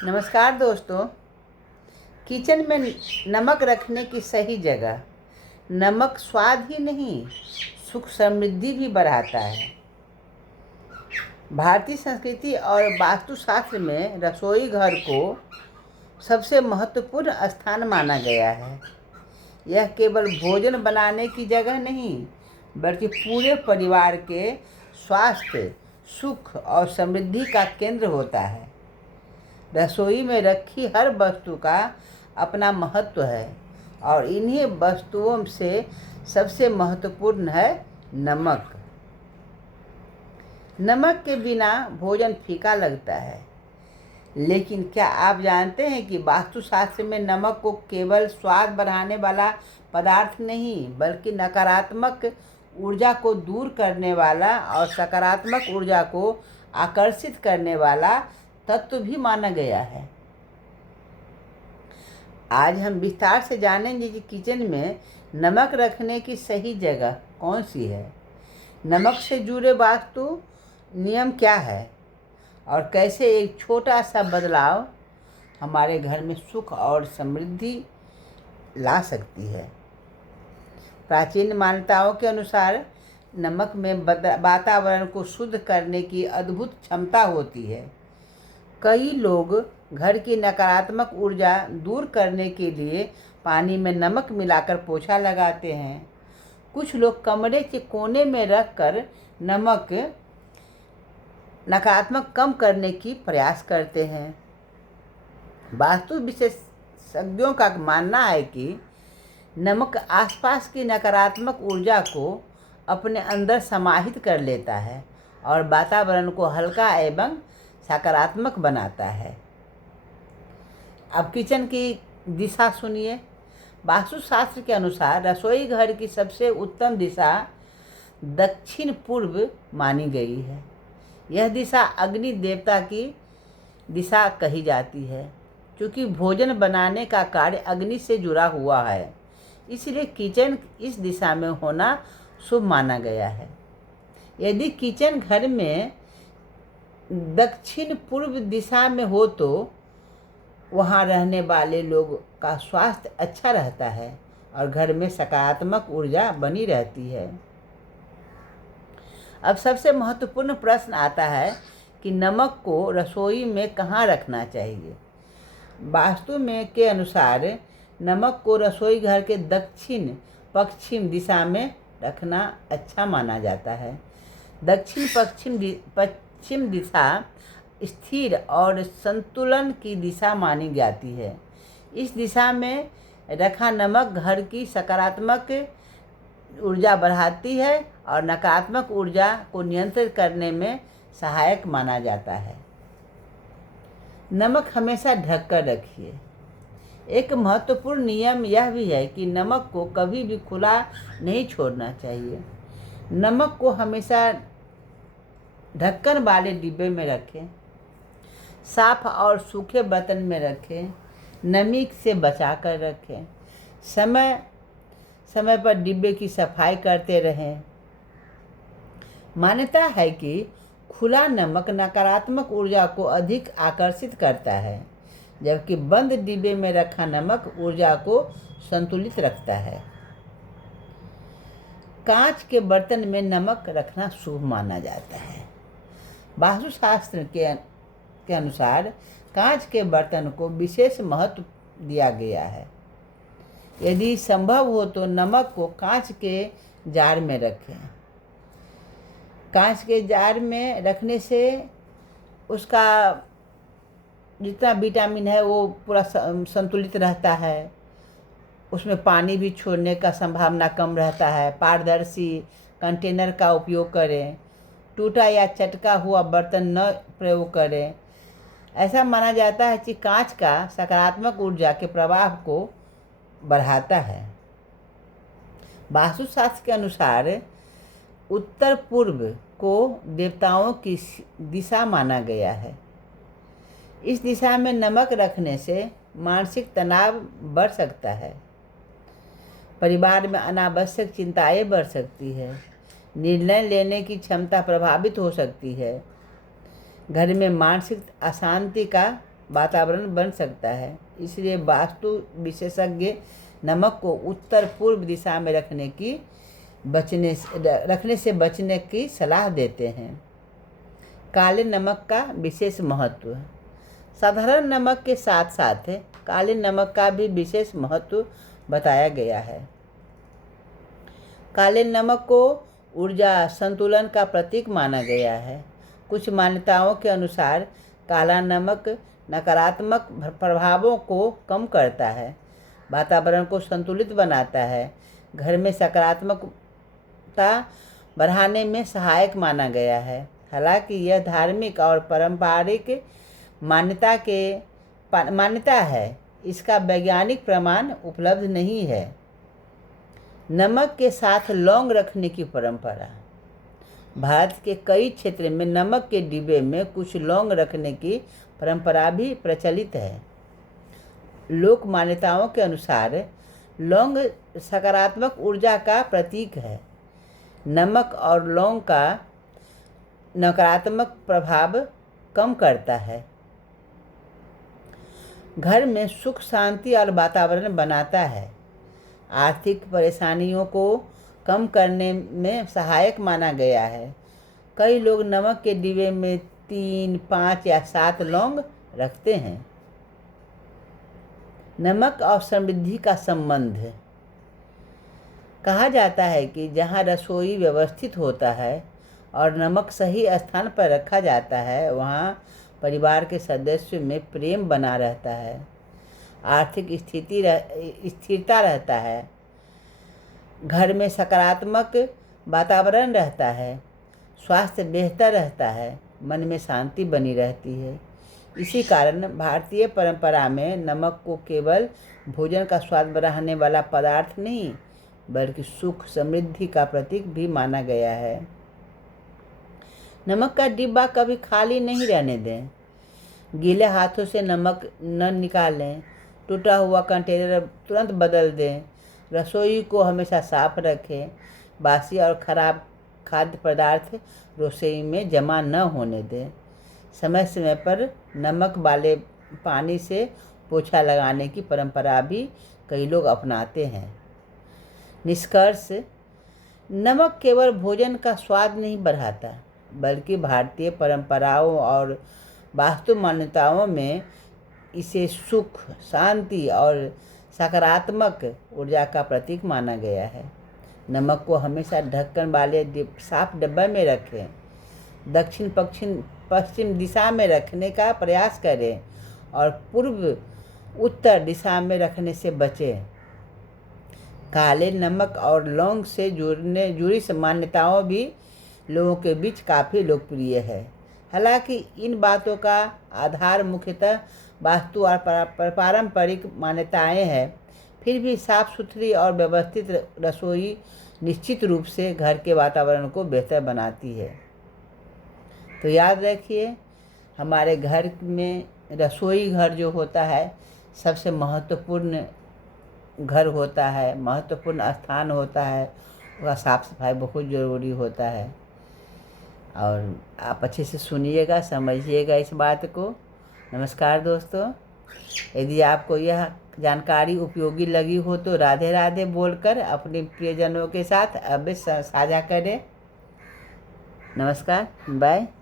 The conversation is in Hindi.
नमस्कार दोस्तों। किचन में नमक रखने की सही जगह। नमक स्वाद ही नहीं, सुख समृद्धि भी बढ़ाता है। भारतीय संस्कृति और वास्तुशास्त्र में रसोई घर को सबसे महत्वपूर्ण स्थान माना गया है। यह केवल भोजन बनाने की जगह नहीं, बल्कि पूरे परिवार के स्वास्थ्य, सुख और समृद्धि का केंद्र होता है। रसोई में रखी हर वस्तु का अपना महत्व है और इन्हीं वस्तुओं से सबसे महत्वपूर्ण है नमक। नमक के बिना भोजन फीका लगता है, लेकिन क्या आप जानते हैं कि वास्तुशास्त्र में नमक को केवल स्वाद बढ़ाने वाला पदार्थ नहीं, बल्कि नकारात्मक ऊर्जा को दूर करने वाला और सकारात्मक ऊर्जा को आकर्षित करने वाला तत्व भी माना गया है। आज हम विस्तार से जानेंगे कि किचन में नमक रखने की सही जगह कौन सी है, नमक से जुड़े वास्तु नियम क्या है और कैसे एक छोटा सा बदलाव हमारे घर में सुख और समृद्धि ला सकती है। प्राचीन मान्यताओं के अनुसार नमक में वातावरण को शुद्ध करने की अद्भुत क्षमता होती है। कई लोग घर की नकारात्मक ऊर्जा दूर करने के लिए पानी में नमक मिलाकर पोछा लगाते हैं। कुछ लोग कमरे के कोने में रखकर नमक नकारात्मक कम करने की प्रयास करते हैं। वास्तु विशेषज्ञों का मानना है कि नमक आसपास की नकारात्मक ऊर्जा को अपने अंदर समाहित कर लेता है और वातावरण को हल्का एवं सकारात्मक बनाता है। अब किचन की दिशा सुनिए। वास्तुशास्त्र के अनुसार रसोई घर की सबसे उत्तम दिशा दक्षिण पूर्व मानी गई है। यह दिशा अग्नि देवता की दिशा कही जाती है, क्योंकि भोजन बनाने का कार्य अग्नि से जुड़ा हुआ है। इसलिए किचन इस दिशा में होना शुभ माना गया है। यदि किचन घर में दक्षिण पूर्व दिशा में हो तो वहाँ रहने वाले लोग का स्वास्थ्य अच्छा रहता है और घर में सकारात्मक ऊर्जा बनी रहती है। अब सबसे महत्वपूर्ण प्रश्न आता है कि नमक को रसोई में कहाँ रखना चाहिए। वास्तु में के अनुसार नमक को रसोई घर के दक्षिण पश्चिम दिशा में रखना अच्छा माना जाता है। दक्षिण पश्चिम दिशा स्थिर और संतुलन की दिशा मानी जाती है। इस दिशा में रखा नमक घर की सकारात्मक ऊर्जा बढ़ाती है और नकारात्मक ऊर्जा को नियंत्रित करने में सहायक माना जाता है। नमक हमेशा ढककर रखिए। एक महत्वपूर्ण नियम यह भी है कि नमक को कभी भी खुला नहीं छोड़ना चाहिए। नमक को हमेशा ढक्कन वाले डिब्बे में रखें, साफ और सूखे बर्तन में रखें, नमी से बचा कर रखें। समय समय पर डिब्बे की सफाई करते रहें। मान्यता है कि खुला नमक नकारात्मक ऊर्जा को अधिक आकर्षित करता है, जबकि बंद डिब्बे में रखा नमक ऊर्जा को संतुलित रखता है। कांच के बर्तन में नमक रखना शुभ माना जाता है। वास्तुशास्त्र के अनुसार कांच के बर्तन को विशेष महत्व दिया गया है। यदि संभव हो तो नमक को कांच के जार में रखें। कांच के जार में रखने से उसका जितना विटामिन है वो पूरा संतुलित रहता है। उसमें पानी भी छोड़ने का संभावना कम रहता है। पारदर्शी कंटेनर का उपयोग करें। टूटा या चटका हुआ बर्तन न प्रयोग करें। ऐसा माना जाता है कि कांच का सकारात्मक ऊर्जा के प्रवाह को बढ़ाता है। वास्तुशास्त्र के अनुसार उत्तर पूर्व को देवताओं की दिशा माना गया है। इस दिशा में नमक रखने से मानसिक तनाव बढ़ सकता है। परिवार में अनावश्यक चिंताएं बढ़ सकती है। निर्णय लेने की क्षमता प्रभावित हो सकती है। घर में मानसिक अशांति का वातावरण बन सकता है। इसलिए वास्तु विशेषज्ञ नमक को उत्तर पूर्व दिशा में रखने से बचने की सलाह देते हैं। काले नमक का विशेष महत्व। साधारण नमक के साथ साथ काले नमक का भी विशेष महत्व बताया गया है। काले नमक को ऊर्जा संतुलन का प्रतीक माना गया है। कुछ मान्यताओं के अनुसार काला नमक नकारात्मक प्रभावों को कम करता है, वातावरण को संतुलित बनाता है, घर में सकारात्मकता बढ़ाने में सहायक माना गया है। हालांकि यह धार्मिक और पारंपरिक मान्यता है, इसका वैज्ञानिक प्रमाण उपलब्ध नहीं है। नमक के साथ लौंग रखने की परंपरा। भारत के कई क्षेत्र में नमक के डिब्बे में कुछ लौंग रखने की परंपरा भी प्रचलित है। लोक मान्यताओं के अनुसार लौंग सकारात्मक ऊर्जा का प्रतीक है। नमक और लौंग का नकारात्मक प्रभाव कम करता है, घर में सुख शांति और वातावरण बनाता है, आर्थिक परेशानियों को कम करने में सहायक माना गया है। कई लोग नमक के डिब्बे में 3, 5 या 7 लौंग रखते हैं। नमक और समृद्धि का संबंध। कहा जाता है कि जहाँ रसोई व्यवस्थित होता है और नमक सही स्थान पर रखा जाता है, वहाँ परिवार के सदस्यों में प्रेम बना रहता है, आर्थिक स्थिरता रहता है, घर में सकारात्मक वातावरण रहता है, स्वास्थ्य बेहतर रहता है, मन में शांति बनी रहती है। इसी कारण भारतीय परंपरा में नमक को केवल भोजन का स्वाद बढ़ाने वाला पदार्थ नहीं, बल्कि सुख समृद्धि का प्रतीक भी माना गया है। नमक का डिब्बा कभी खाली नहीं रहने दें। गीले हाथों से नमक न निकालें। टूटा हुआ कंटेनर तुरंत बदल दें। रसोई को हमेशा साफ रखें। बासी और खराब खाद्य पदार्थ रसोई में जमा न होने दें। समय समय पर नमक वाले पानी से पोछा लगाने की परंपरा भी कई लोग अपनाते हैं। निष्कर्ष, नमक केवल भोजन का स्वाद नहीं बढ़ाता, बल्कि भारतीय परंपराओं और वास्तु मान्यताओं में इसे सुख, शांति और सकारात्मक ऊर्जा का प्रतीक माना गया है। नमक को हमेशा ढक्कन वाले साफ डब्बे में रखें। दक्षिण पश्चिम दिशा में रखने का प्रयास करें और पूर्व उत्तर दिशा में रखने से बचें। काले नमक और लौंग से जुड़ी मान्यताओं भी लोगों के बीच काफ़ी लोकप्रिय है। हालांकि इन बातों का आधार मुख्यतः वास्तु और पारंपरिक मान्यताएं हैं, फिर भी साफ सुथरी और व्यवस्थित रसोई निश्चित रूप से घर के वातावरण को बेहतर बनाती है। तो याद रखिए, हमारे घर में रसोई घर जो होता है सबसे महत्वपूर्ण घर होता है, महत्वपूर्ण स्थान होता है। उसका साफ सफाई बहुत ज़रूरी होता है। और आप अच्छे से सुनिएगा, समझिएगा इस बात को। नमस्कार दोस्तों, यदि आपको यह जानकारी उपयोगी लगी हो तो राधे राधे बोलकर अपने प्रियजनों के साथ अवश्य साझा करें। नमस्कार, बाय।